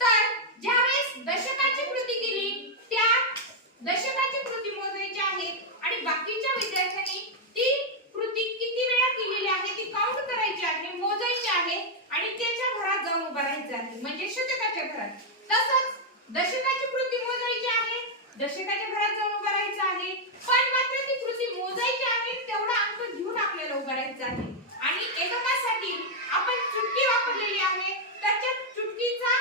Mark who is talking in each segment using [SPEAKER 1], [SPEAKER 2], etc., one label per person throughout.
[SPEAKER 1] तर ज्यावेळेस दशकाची कृती केली त्या दशकाची कृती मोजायची आहे. आणि बाकीच्या विद्यार्थ्यांनी ती कृती किती वेळा केलेली आहे ती काउंट करायची आहे मोजायची आहे. आणि त्याच्या घरात जाऊन उभा राहायचं आहे. म्हणजे शतकाच्या घरात. तसंच दशकाची कृती मोजायची आहे दशकाच्या घरात जाऊन उभा राहायचं आहे. पण मात्र ती कृती मोजायची आहे तेवढा अंक घेऊन आपल्याला उभा राहायचं आहे. आणि एककासाठी आपण चुटकी वापरलेली आहे त्याच्यात चुटकीचा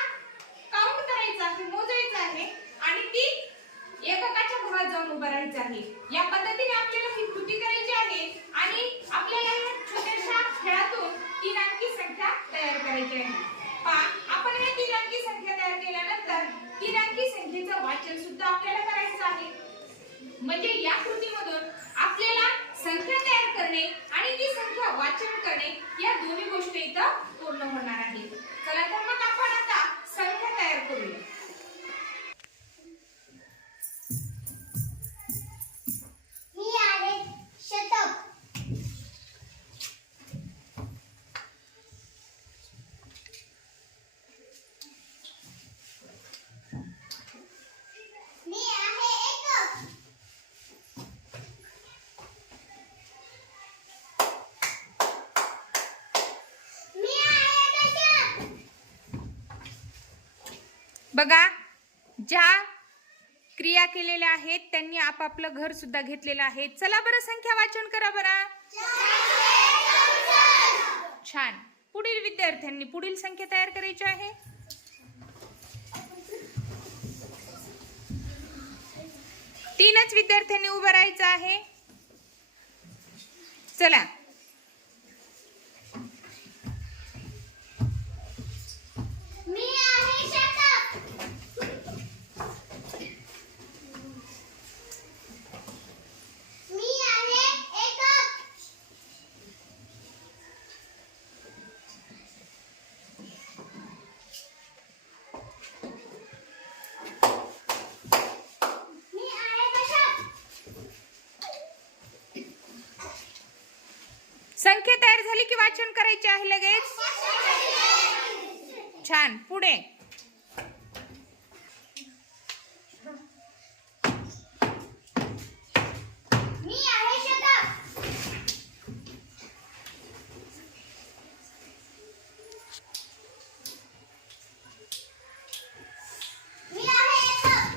[SPEAKER 1] काउंट करायचा आहे मोजायचा आहे आणि ती एककाच्या घरात जाऊन उभं राहायचं आहे या पद्धतीने आपल्याला ही कृती करायची आहे आणि आपल्याला या छोट्याशा खेळातून तीन अंकी संख्या तयार करायची आहे पहा आपण या तीन अंकी संख्या तयार केल्यानंतर तीन अंकी संख्येचं वाचन सुद्धा आपल्याला करायचं आहे म्हणजे या कृतीमधून आपल्याला संख्या तयार करणे आणि ती संख्या वाचन करणे या दोन्ही गोष्टी इथं पूर्ण होणार आहेत. बघा ज्या क्रिया केलेल्या आहेत त्यांनी आपापलं घर सुद्धा घेतलेलं आहे. चला बरं संख्या वाचन करा बरं. छान. पुढील विद्यार्थ्यांनी पुढील संख्या तयार करायची आहे. तीनच विद्यार्थ्यांनी उभं राहायचं आहे. चला. संख्या तयार झाली की वाचन करायचे आहे लगेच? छान. पुढे
[SPEAKER 2] मी आहे शतक मी आहे एकक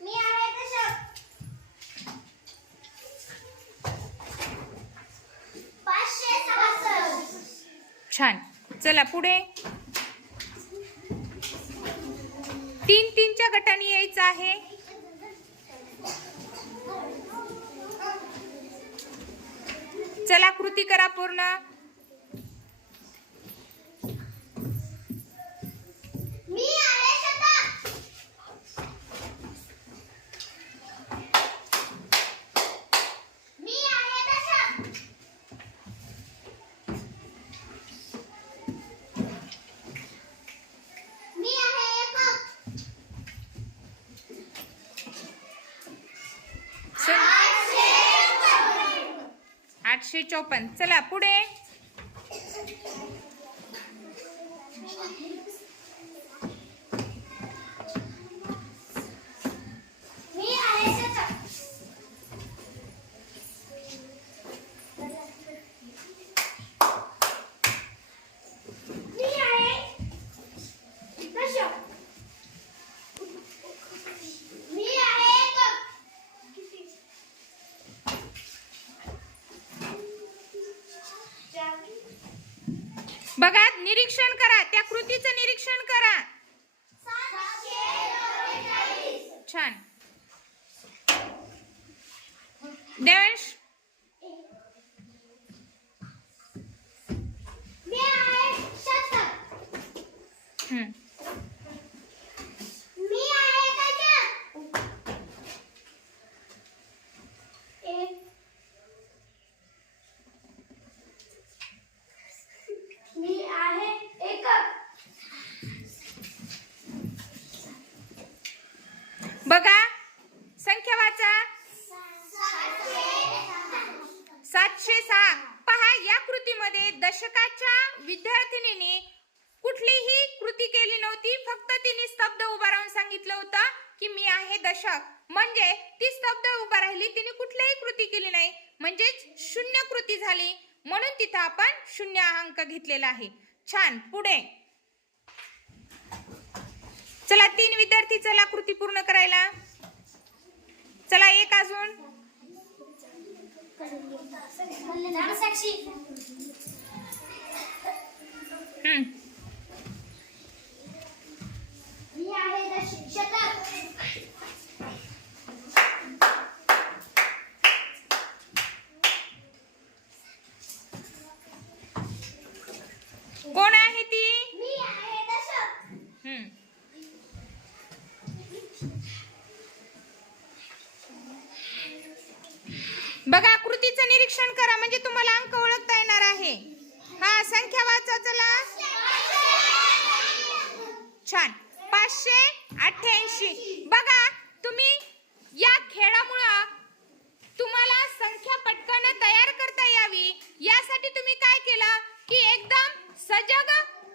[SPEAKER 2] मी आहे दशक पाचशे सहासष्ट
[SPEAKER 1] छान. चला पुढे. तीन तीनच्या गटाने यायचं आहे. चला कृती करा पूर्ण.
[SPEAKER 2] मी आहे शतक मी आहे दशक मी आहे एकक
[SPEAKER 1] चल,
[SPEAKER 2] आठशे
[SPEAKER 1] आठशे चौपन्न. चला पुढे
[SPEAKER 2] मी आहे शतक मी आहे दशक मी आहे एकक
[SPEAKER 1] बघा निरीक्षण करा. त्या कृतीचं निरीक्षण करा. छान. देश हम्म.
[SPEAKER 2] मी आहे दशक एक मी आहे एकक
[SPEAKER 1] बघा संख्या वाचा
[SPEAKER 2] सातशे
[SPEAKER 1] सहा पहा या कृतीमध्ये दशकाच्या विद्यार्थिनीने कुठलीही कृती केली नव्हती. फक्त तिने स्तब्ध उभा राहून सांगितलं होतं की मी आहे दशक. म्हणजे ती स्तब्ध उभा राहिली तिने कुठलीही कृती केली नाही. म्हणजेच शून्य कृती झाली. म्हणून तिथं आपण शून्य अंक घेतलेला आहे. छान पुढे. चला तीन विद्यार्थी चला कृती पूर्ण करायला. चला एक अजून.
[SPEAKER 2] साक्षी
[SPEAKER 1] करा म्हणजे तुम्हाला अंक ओळखता येणार आहे. हा संख्या वाचा चला. छान. पाचशे अठ्ठ्याऐंशी. बघा तुम्ही या खेळामुळं तुम्हाला संख्या पटकन तयार करता यावी. यासाठी तुम्ही काय केलं की एकदम सजग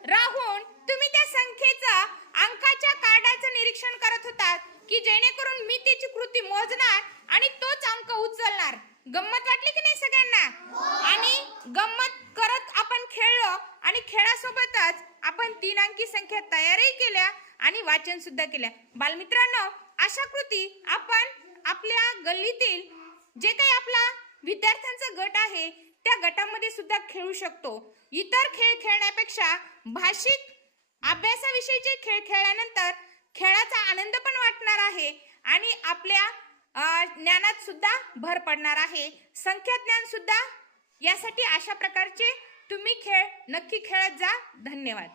[SPEAKER 1] राहून तुम्ही त्या संख्येचं अंकाच्या कार्डाचं निरीक्षण करत होतात की जेणेकरून मी त्याची कृती मोजणार आणि तोच अंक उचलणार. गंमत वाटली की नाही सगळ्यांना? आणि गंमत करत आपण खेळलो आणि खेळासोबतच आपण तीन अंकी संख्या तयारही केल्या आणि वाचन सुद्धा केल्या. बालमित्रांनो अशा कृती आपण आपल्या गल्लीतील जे काही आपला विद्यार्थ्यांचा गट आहे त्या गटामध्ये सुद्धा खेळू शकतो. इतर खेळ खेळण्यापेक्षा भाषिक अभ्यासाविषयीचे खेळ खेळल्यानंतर खेळाचा आनंद पण वाटणार आहे आणि आपल्या ज्ञानात सुद्धा भर पडणार आहे. संख्या ज्ञान सुद्धा यासाठी अशा प्रकारचे तुम्ही खेळ नक्की खेळत जा. धन्यवाद.